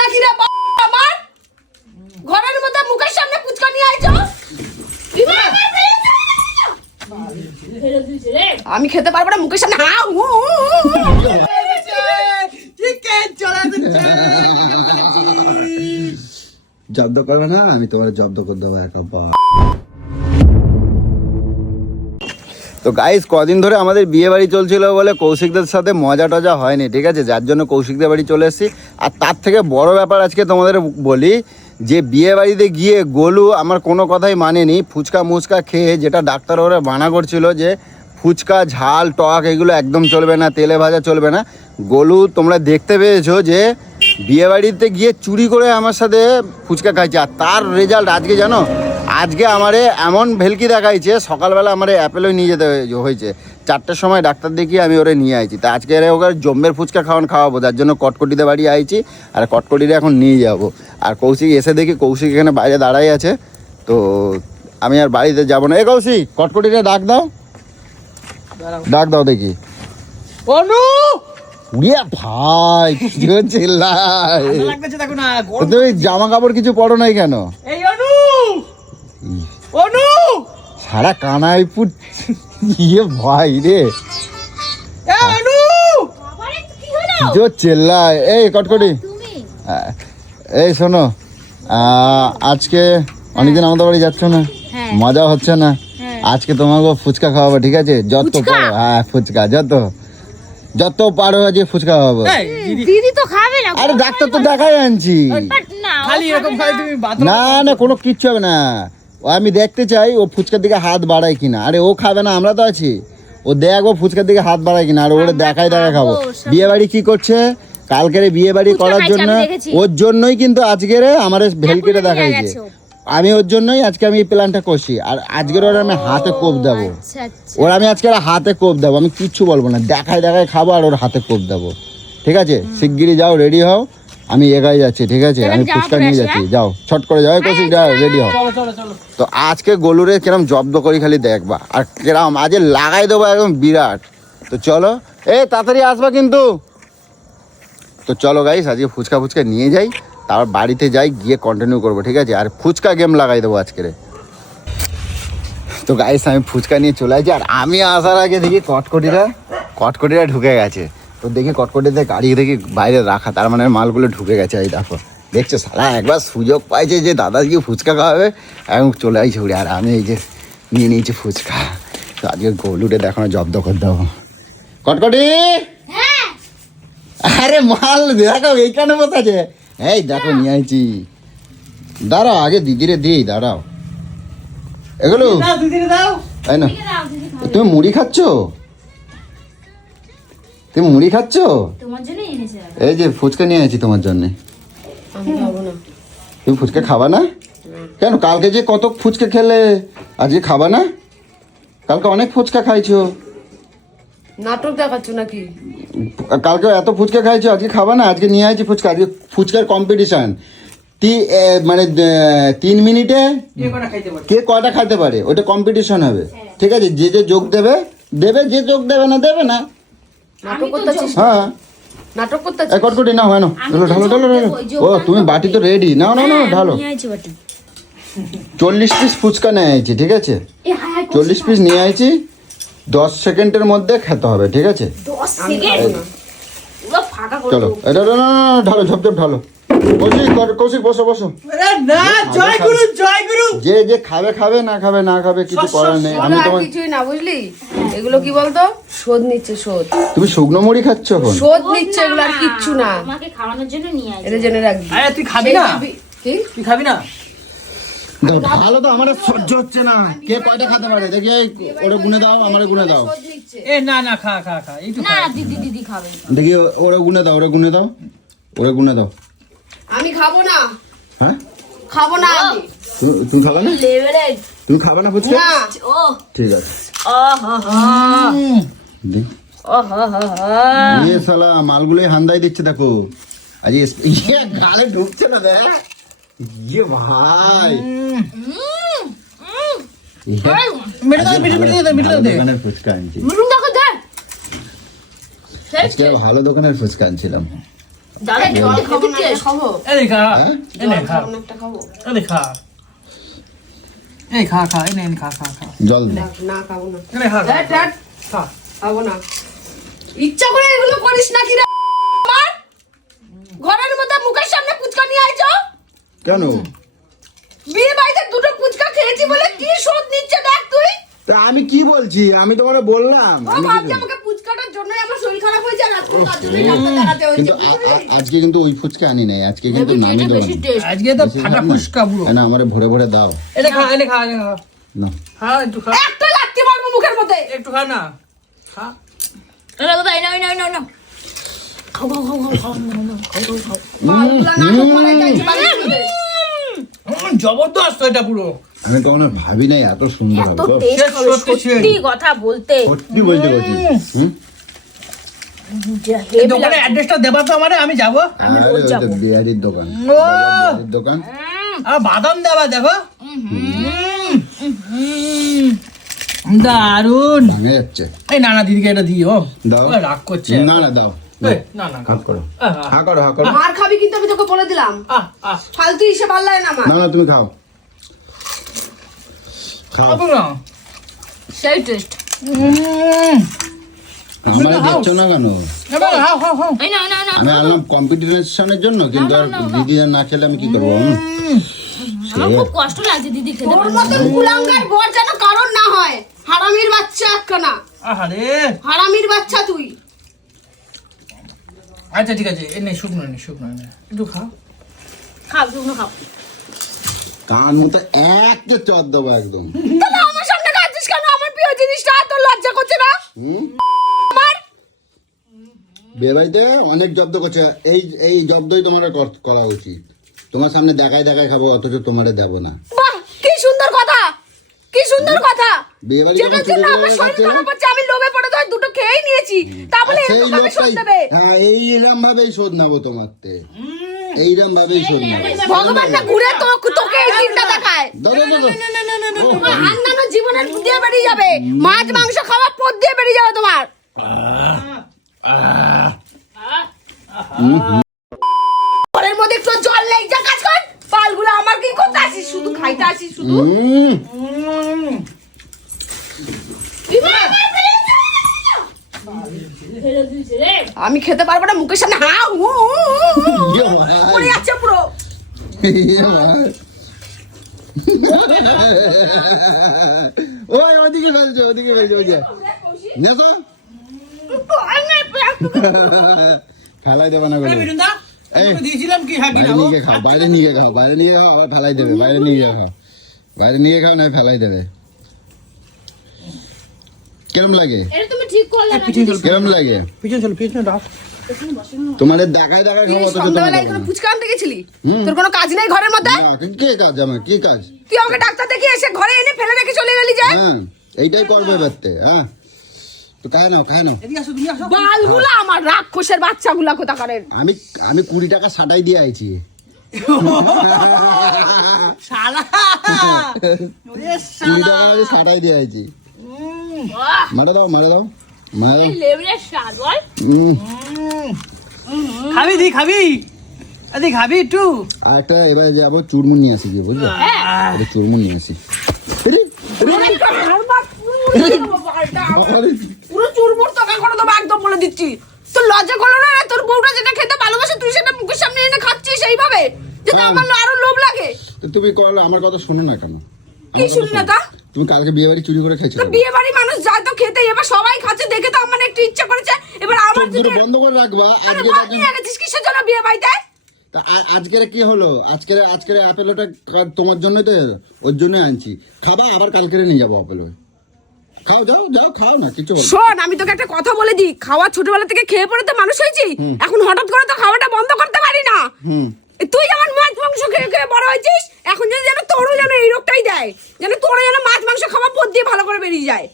নাকি রে আমার ঘরের মধ্যে মুখের সামনে ফুচকা নিয়ে আইছো? আমি খেতে পারবো না মুখের সামনে। জব্দ করবে না, আমি তোমার জব্দ করে দেবো একা। তো গাইস, কদিন ধরে আমাদের বিয়ে বাড়ি চলছিল বলে কৌশিকদের সাথে মজা টজা হয়নি, ঠিক আছে, যার জন্য কৌশিকদের বাড়ি চলে এসেছি। আর তার থেকে বড় ব্যাপার আজকে তোমাদের বলি যে বিয়ে বাড়িতে গিয়ে গোলু আমার কোনো কথাই মানেনি। ফুচকা মুচকা খেয়ে, যেটা ডাক্তার ওরা মানা করছিল যে ফুচকা ঝাল টক এগুলো একদম চলবে না, তেলে ভাজা চলবে না, গোলু তোমরা দেখতে পেয়েছো যে বিয়ে বাড়িতে গিয়ে চুরি করে আমার সাথে ফুচকা খাইছে। আর তার রেজাল্ট আজকে জানো, আজকে আমারে এমন ভেলকি দেখাইছে, সকালবেলা আমার অ্যাপেলই নিয়ে যেতে হয়েছে। 4টার সময় ডাক্তার দেখিয়ে আমি ওরে নিয়ে আইছি। তা আজকে ওকে জম্বের ফুচকা খাওয়াবো, যার জন্য কটকটিতে বাড়ি আইছি। আর কটকটিতে এখন নিয়ে যাব। আর কৌশিক এসে দেখি কৌশিক এখানে বাইরে দাঁড়াই আছে, তো আমি আর বাড়িতে যাবো না। এ কৌশিক, কটকটিটা ডাক দাও, ডাক দাও দেখি। ভাই তুমি জামা কাপড় কিছু পরো নাই কেন? সারা কানাইপুর ভাই রে চেল্লায়। এই কটকটি, এই শোনো, আজকে অনেকদিন আমাদের বাড়ি যাচ্ছ না, মজা হচ্ছে না, আজকে তোমাকে ফুচকা খাওয়াবো, ঠিক আছে? যত পারো, হ্যাঁ ফুচকা যত পারো আজকে ফুচকা খাওয়াবো। দিদি তো খাবে না। আরে ডাক্তার তো দেখাই আনছি। না না, কোনো কিচ্ছু হবে না। আমি দেখতে চাই ও ফুচকার দিকে হাত বাড়ায় কিনা। আরে ও খাবে না, আমরা তো আছি। ও দেখবো ফুচকার দিকে হাত বাড়ায় কিনা। আর ওরে দেখাই খাবো। বিয়ে বাড়ি কি করছে কালকের বিয়ে বাড়ি করার জন্য, ওর জন্যই কিন্তু আজকের আমার ভেলকিটা দেখাইছে। আমি ওর জন্যই আজকে আমি এই প্ল্যানটা করছি। আর আজকের ওর আমি হাতে কোপ দেবো, ওর আমি আজকে হাতে কোপ দেবো। আমি কিচ্ছু বলবো না, দেখাই খাবো আর ওর হাতে কোপ দেবো, ঠিক আছে? শিগগিরই যাও, রেডি হও, আমি এগাই যাচ্ছি, ঠিক আছে? আমি ফুচকা নিয়ে যাচ্ছি, যাও ছট করে যাও, কৌশিক যাও, রেডি হও। তো আজকে গোলুরে কিরম জব্দ করি খালি দেখবা, আর কিরম আজকে লাগাই দেবো একদম বিরাট। তো চলো, তাড়াতাড়ি আসবা কিন্তু। তো চলো গাইস, আজকে ফুচকা নিয়ে যাই, তারপর বাড়িতে যাই, গিয়ে কন্টিনিউ করবো, ঠিক আছে? আর ফুচকা গেম লাগাই দেবো আজকের। তো গাইস, আমি ফুচকা নিয়ে চলে আসছি। আর আমি আসার আগে দেখি কটকটিরা ঢুকে গেছে। তো দেখি কটকটিতে গাড়ি দেখি বাইরে রাখা, তার মানে মালগুলো ঢুকে গেছে। এই দেখো, দেখছো, সারা একবার সুযোগ পাইছে যে দাদা গিয়ে ফুচকা খাওয়াবে, এবং চলে আসছে উড়ে। আর আমি এই যে নিয়ে নিয়েছি ফুচকা। তো আজকে গোলুরে দেখো না জব্দ করে দেবো। কটকটি, আরে মাল দেখো এইখানে বসে আছে। এই দেখো নিয়ে আইছি, দাঁড়াও আগে দিদিরে দিই, দাঁড়াও। এগুলো তাই না? তুমি মুড়ি খাচ্ছ? তুমি মুড়ি খাচ্ছ? এই যে ফুচকা নিয়ে আইছি তোমার জন্য। তুমি ফুচকা খাবা না কেন? কালকে যে কত ফুচকা খেলে, আজকে খাবা না? কালকে অনেক ফুচকা খাইছো। নাটক দেখাচ্ছ নাকি? কালকে এত ফুচকা খাইছো, আজকে খাবা না? আজকে নিয়ে আইছি ফুচকা। আজকে ফুচকার কম্পিটিশন, মানে 3 মিনিটে কে কয়টা খাইতে পারে, ওটা কম্পিটিশন হবে, ঠিক আছে? যে যোগ দেবে, যে যোগ দেবে না দেবে না। হ্যাঁ, নাটক করতেছিস। কটকটি না হয় না, ঢালো। ও তুমি বাটি তো রেডি, নাও ঢালো। 40 পিস ফুচকা নিয়ে আইছি, ঠিক আছে? 40 পিস নিয়ে আইছি, 10 সেকেন্ডের মধ্যে খেতে হবে, ঠিক আছে? চলো, এটা ঢালো, ঝপঝপ ঢালো। কৌশিক বসো। যে খাবে না খাবে কিছু করার নেই। আমি তোমার কিছুই না, বুঝলি? এগুলো কি বলতো, শোধ নিচ্ছে, শোধ। তুমি শুকনো মুড়ি খাচ্ছ এখন? শোধ নিচ্ছে, এগুলো আর কিচ্ছু না, আমাকে খাওয়ানোর জন্য নিয়ে আসি। এটা জেনে রাখবি। আরে তুই খাবি না? তুই খাবি না? ভালো তো, আমার সহ্য হচ্ছে না। কে কয়টা খেতে পারে দেখি, ওরে গুনে দাও, আমারে গুনে দাও। না খা একটু না, দিদি খাবে। দেখি ওরে গুনে দাও। আমি খাবো না। হ্যাঁ, খাবো না আমি। তুমি খাবে না? তুমি খাবে না ফুচকা? না। ও ঠিক আছে। শালা মালগুলোই হান্দাই দিচ্ছে, দেখো আজ গালে ঢুকছে না। দেখ ভাই, দোকানের ফুচকা আনছি, আজকে ভালো দোকানের ফুচকা আনছিলাম। দাদা জল খাবো না খাবো এই খা হ্যাঁ? এই নে খা একটা খাবো এই খা এই খা খা এই নে খা খা খা জল দে। না খাবো না এই খা খা, ড্যাড খা খাবো না ইচ্ছা করে এগুলো করিস না কি রে আমার ঘরের মধ্যে মুখের সামনে ফুচকা নিয়ে আইছো কেন বিয়ে বাড়িতে দুটো ফুচকা খেয়েছি বলে কি শোধ নিচ্ছে দেখ তুই তা আমি কি বলছি আমি তোমারে বললাম ও ভাবছে আমাকে ফুচকাটার জন্যই আমার শরীর খারাপ হয়েছে আর আজকে তার জন্যই ডাক্তার দেখাতে হয়েছে কিন্তু আজকে কিন্তু ওই ফুচকা আনি নাই আজকে কিন্তু নামি দেবো বেশি টেস্ট আজকে তো ফাটা ফুসকা পুরো না আমারে ভরে ভরে দাও এই খা এই খা এই খা না খা একটু খা একটা লাগতে পারবো মুখের মধ্যে একটু খা না খা দাদা দাদা এই না খাও খাও খাও খাও খাও মালগুলা না তোমার এই গাইছে বাড়ির মধ্যে জবরদস্ত এটা পুরো আমি কখনো ভাবি নাই এত সুন্দর এত হবে গো। টেস্ট হবে সত্যি সত্যি কথা বলতে সত্যি বলতে বলছি হুম? যা হেভি দোকানে লাগে। অ্যাড্রেসটা দেবা তো আমারে আমি যাব আমি আরে রোজ ওই তো যাবো। বিহারির দোকান ও বিহারির দোকান আর বাদাম দেবা দেখো দারুন ভাঙে যাচ্ছে এই নানা দিদিকে এটা দিও দাও। ও, রাগ করছে না না দাও এই, না না হাত করো আহ, হা করো হা করো মার খাবি কিন্তু আমি তোকে বলে দিলাম আহ আহ ফালতু হিসেবে ভালো লাগে না আমার না না তুমি খাও খাও খাবো না সেই টেস্ট আমারে দিচ্ছ না কেন এবার খাও খাও খাও এই না আমি আনলাম কম্পিটিশনের জন্য কিন্তু আর দিদি আর না খেলে আমি কি করবো আমার খুব কষ্ট লাগছে দিদি খেতে তোর পারছি মতন কুলাঙ্গার বর যেন কারণ না হয় হারামির বাচ্চা একখানা আরে হারামির বাচ্চা তুই আচ্ছা ঠিক আছে এ নে শুকনো নে একটু খাও খাও শুকনো খাও কান মতো একটা চর দেবো একদম তাহলে আমার সামনে খাচ্ছিস কেন আমার প্রিয় জিনিসটা তোর লজ্জা করছে না হুম আমার বিয়ে বাড়িতে অনেক জব্দ করছে এই জব্দই তোমার করা উচিত তোমার সামনে দেখায় খাবো অথচ তোমারে দেবো না বাহ কি সুন্দর কথা কি সুন্দর কথা বিয়ে বাড়ি যেটার জন্য আমার শরীর খারাপ হচ্ছে আমি লোভে পড়ে তো দুটো খেয়েই নিয়েছি তাহলে এরকম ভাবে শোধ দেবে হ্যাঁ এইরকম ভাবেই শোধ নেবো তোমারতে এইরকম ভাবেই শোধ নেবো ভগবান না ঘুরে তোকে এই চিন্তা দেখায় দাদা অন্যান্য জীবনের দিয়ে বেরিয়ে যাবে মাছ মাংস খাওয়া পথ দিয়ে বেরিয়ে যাবে তোমার ঘরের মধ্যে একটু জল নেই যা কাজ কর পালগুলো আমার কি করতে আসিস শুধু খাইতে আসিস শুধু ফেলে দিয়েছে রে আমি খেতে পারবো না মুখের সামনে হা হু পড়ে যাচ্ছে পুরো ওই ওদিকে ফেলছে ওই যে নেছো ফেলাই দেবে না এই বলে মিঠুন দা এই। আমি দিয়েছিলাম কি হ্যাঁ কি বাইরে না নিয়ে খাও বাইরে নিয়ে খাও আবার ফেলাই দেবে বাইরে নিয়ে খাও না ফেলাই দেবে কিরম লাগে এটা তুমি ঠিক করলে না পিছন চল কিরম লাগে পিছন রাখ তোমার দেখায় তুই খাবো অথচ সন্ধ্যাবেলা তোমার এখানে ফুচকা আনতে গেছিলি হুম। তোর কোনো কাজ নেই ঘরের মধ্যে না, কে কাজ আমার কি কাজ তুই আমাকে ডাক্তার দেখিয়ে এসে ঘরে এনে ফেলে রেখে চলে গেলি যে হ্যাঁ এইটাই করবে এবারতে হ্যাঁ তো খায় নাও এদিকে আসো তুমি আসো বালগুলা আমার রাক্ষসের বাচ্চাগুলা কোথা করেন আমি 20 টাকা সাটাই দিয়ে আইছি শালা ওরে 20 টাকা আমি সাটাই দিয়ে আইছি মারে দাও এই লেবুর স্বাদ বল খাবি এদি খাবি একটু আর একটা এবারে যাবো চুরমুন নিয়ে আসি গিয়ে বুঝলো এটা চুরমুন নিয়ে আসি পুরো চুরমুর তোকে করে দেবো একদম বলে দিচ্ছি তোর লজ্জা করো না তোর বউটা যেটা খেতে ভালোবাসে তুই সেটা মুখের সামনে এনে খাচ্ছিস এইভাবে যেটা আমার আরো লোভ লাগে তো তুমি করলে আমার কথা শোনো না কেন কি শুনি না তা তুমি কালকে বিয়ে বাড়ি চুরি করে খেয়েছো তো বিয়ে বাড়ি মানুষ যায় তো খেতে এবার সবাই খাচ্ছে দেখে তো আমার একটু ইচ্ছা করেছে এবার আমার যদি বন্ধ করে রাখবা আরে আজকে ভাত নিয়ে গেছিস কিসের জন্য বিয়ে বাড়িতে তা আজকের কি হলো আজকের আপেলটা তোমার জন্যই তো ওর জন্য আনছি খাবা আবার কালকে নিয়ে যাবো আপেল খাও যাও খাও না কিছু বলো শোন আমি তোকে একটা কথা বলে দিই খাওয়া ছোটবেলা থেকে খেয়ে পড়ে তো মানুষ হয়েছি এখন হঠাৎ করে তো খাওয়াটা বন্ধ করতে পারি না হুম তুই যেমন মাছ মাংস খেয়ে খেয়ে বড় হয়েছিস এখন যদি যেন তোরও যেন এই রোগটাই দেয় যেন তোরা যেন মাছ মাংস খাওয়া পথ দিয়ে ভালো করে বেরিয়ে যায়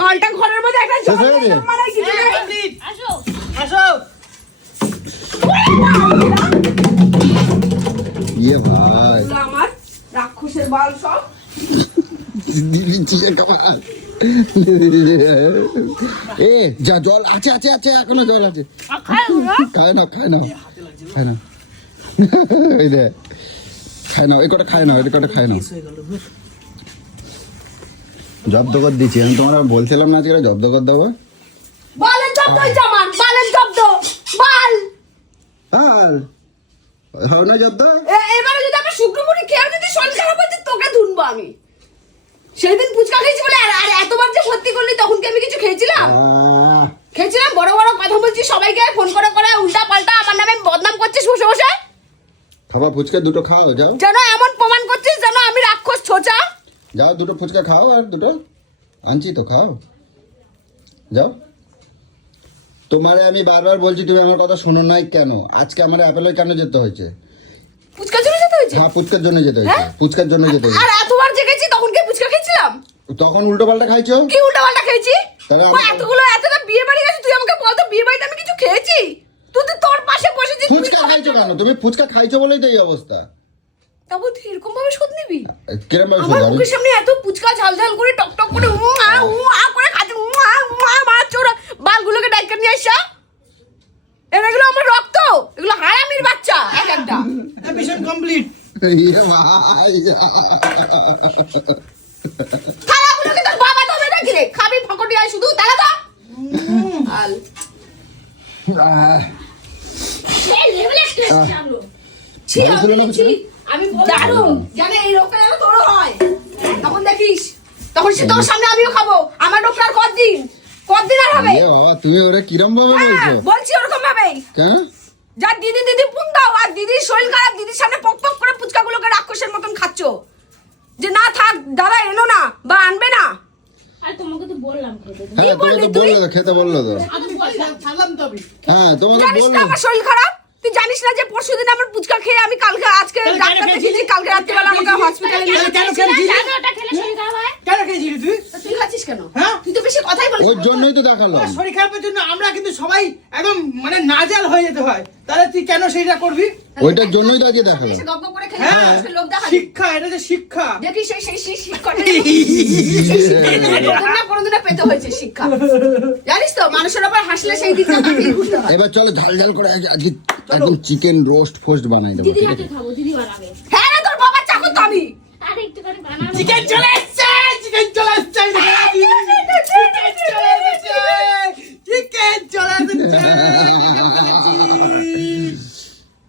পাল্টা ঘরের মধ্যে একটা জল শেষ হয়ে নেই, গেছে? মারাই কিছু নেই। আসো আসো ইয়ে ভাই আমার রাক্ষসের বাল সব দিদি চিকে কামাল এ যা জল আছে এখনো জল আছে খাও না খায় না খাই না এই দে খাই না, এই কটা খাই না, এই কটা খাই না। জব্দ করে দিচ্ছি আমি, তোমরা বলছিলাম না আজকে জব্দ করে দেবো। বালের জব্দ হয়েছে আমার, বালের জব্দ, বাল। হবে না জব্দ? এবারে যদি আমি শুক্রবারে খেয়ে যদি শরীর খারাপ হচ্ছে তোকে ধুনবো আমি। সেদিন ফুচকা খেয়েছি বলে আর এতবার যে ভর্তি করলি তখন কি আমি কিছু খেয়েছিলাম? খেয়েছিলাম? বড় বড় কথা বলছিস সবাইকে ফোন করে করে, উল্টা পাল্টা আমার নামে বদনাম করছিস বসে বসে। খাবার ফুচকা দুটো খাও, যাও। যেন এমন প্রমাণ করছিস যেন আমি রাক্ষস ছোচা। যাও দুটো ফুচকা খাও, আর দুটো আনছি তো খাও, যাও। তোমারে আমি বারবার বলছি, তুমি আমার কথা শোনো নাই কেন? আজকে আমার অ্যাপেলে কেন যেতে হয়েছে? ফুচকার জন্য যেতে হয়েছে? হ্যাঁ ফুচকার জন্য যেতে হয়েছে, ফুচকার জন্য যেতে হয়েছে। আর এতবার যে গেছি তখন কি ফুচকা খেয়েছিলাম? তখন উল্টো পাল্টা খাইছো। কি উল্টা পাল্টা খেয়েছি? তাহলে এতটা বিয়ে বাড়ি গেছি, তুই আমাকে বল তো বিয়ে বাড়িতে আমি কিছু খেয়েছি? তুই তো তোর পাশে বসেছিস। ফুচকা খাইছো কেন? তুমি ফুচকা খাইছো বলেই তো এই অবস্থা। তবু তুই এরকম ভাবে শোধ নিবি? কিরম ভাবে আমার শোধ? মুখের সামনে এত ফুচকা ঝাল ঝাল করে টক টক করে করে খাচ্ছে, মার বালগুলোকে ডাইকা নিয়ে আসা। এগুলো আমার রক্ত, এগুলো হারামির বাচ্চা এক একটা। Mission complete. ইয়ে ভাই, থালাগুলোকে তোর বাবা দেবে নাকি রে? খাবি ফকটি আয় শুধু তাহলে তো আল ছি, আমি দারুন জানে এই রোগটা যেন তোরও হয়। তখন দেখিস, তখন সে তোর সামনে আমিও খাবো। আমার রোগটা আর কতদিন আর হবে? ইয়ে বাবা, তুমি ওরা কিরম ভাবে বলছো? বলছি ওরকম ভাবে। কেন? যা দিদি ফোন দাও, আর দিদির শরীর খারাপ, দিদির সামনে পক পক করে ফুচকাগুলোকে রাক্ষসের মতন খাচ্ছো। যে না থাক দাদা এনো না বা আনবে না। আর তোমাকে তো বললাম খেতে। হ্যাঁ তোমাকে তো বললো তো, খেতে বললো তো। ছাড়লাম তো আমি। হ্যাঁ তোমাকে জানিস না বললো। আমার শরীর খারাপ? তুই জানিস না যে পরশুদিন আমার ফুচকা খেয়ে আমি আজকে ডাক্তার দেখিয়েছি, কালকে রাত্রিবেলা আমাকে হসপিটালে নিয়ে কেন গেছে। খেয়েছিলি? জানো ওটা খেলে শরীর খারাপ হয়? কেন খেয়েছিলি তুই? তুই খাচ্ছিস কেন? হ্যাঁ? তুই তো বেশি কথাই বলিস। ওর জন্যই তো দেখালো। ওর শরীর খারাপের জন্য আমরা কিন্তু সবাই একদম মানে নাজাল হয়ে যেতে হয়। তাহলে তুই কেন সেইটা করবি? ওইটার জন্যই তো আজকে দেখালো। এসে গপ গপ করে খেলে হ্যাঁ, মানুষকে লোভ দেখাবি। শিক্ষা, এটা যে শিক্ষা। দেখি সেই শিক্ষাটা কোনদিন পেতে হয়েছে শিক্ষা। জানিস তো মানুষের উপর হাসলে সেই দিকটা কাটিয়ে উঠতে হয়। এবার চলো ঝাল ঝাল করে আজকে একদম চিকেন রোস্ট ফোস্ট বানাই দেবো, দিদি ঠিক হাতে আছে? খাবো, দিদি বানাবে। হ্যাঁ রে, তোর বাবার চাকর তো আমি। আরে একটুখানি বানাবো। চিকেন চলে এসছে, চিকেন চলে এসছে, চিকেন চলে এসছে।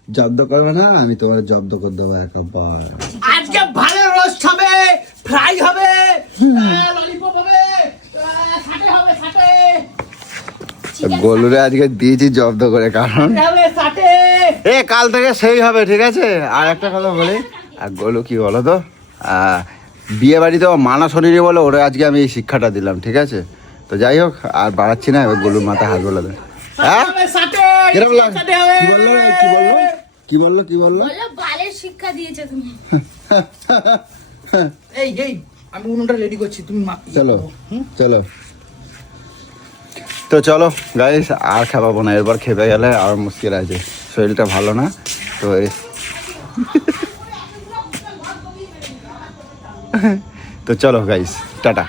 জব্দ করবে না, আমি তোমার জব্দ করে দেবো একবার। আজকে ভালো রোস্ট হবে, ফ্রাই হবে, ললিপপ হবে, খাটে হবে, খাটে গোলুরে আজকে দিয়েছি জব্দ করে, কারণ হবে, খাটে। এ কাল থেকে সেই হবে, ঠিক আছে? আর একটা কথা বলি, আর গোলু কি বলো তো, বিয়ে বাড়িতে মানা শরীরে বলে ওরা আজকে আমি এই শিক্ষাটা দিলাম, ঠিক আছে? তো যাই হোক আর বাড়াচ্ছি না, এবার গোলুর মাথা হাত বলে দেয়। হ্যাঁ কিরম লাগে? কি বললো রে? কি বললো? বলো বালের শিক্ষা দিয়েছে তুমি। এই আমি উনুনটা রেডি করছি, তুমি চলো চলো তো চলো গাইস, আর খাওয়াবো না, এরপর খেপে গেলে আর মুশকিল আছে, শরীরটা ভালো না তো। তো চলো গাইস, টাটা।